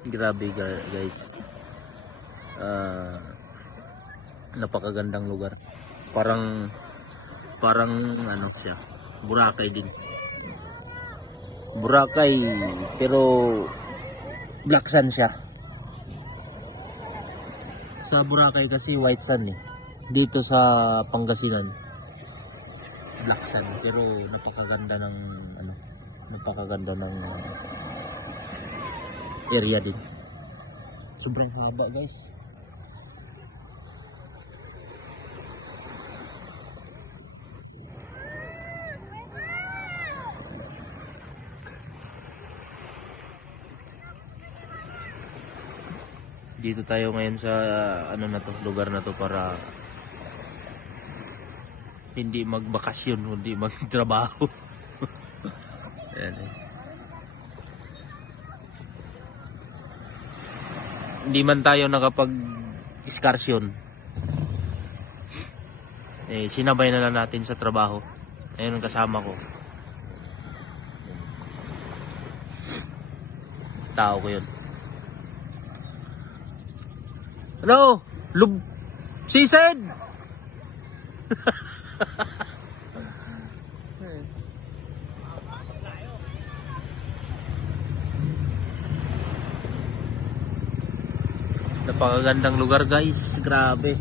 Grabe guys. Napakagandang lugar. Parang ano siya, Boracay din. Boracay pero black sand siya. Sa Boracay kasi white sand eh. Dito sa Pangasinan black sand, pero napakaganda ng ano, napakaganda ng area din. Sobrang haba guys. Dito tayo ngayon sa ano na to, lugar na to para hindi magbakasyon, hindi magtrabaho. Ayan eh. Hindi man tayo nakapag-excursion. Eh, sinabay na lang natin sa trabaho. Ayun ang kasama ko. Tao ko yun. Hello! Season! Napakagandang lugar guys. Grabe.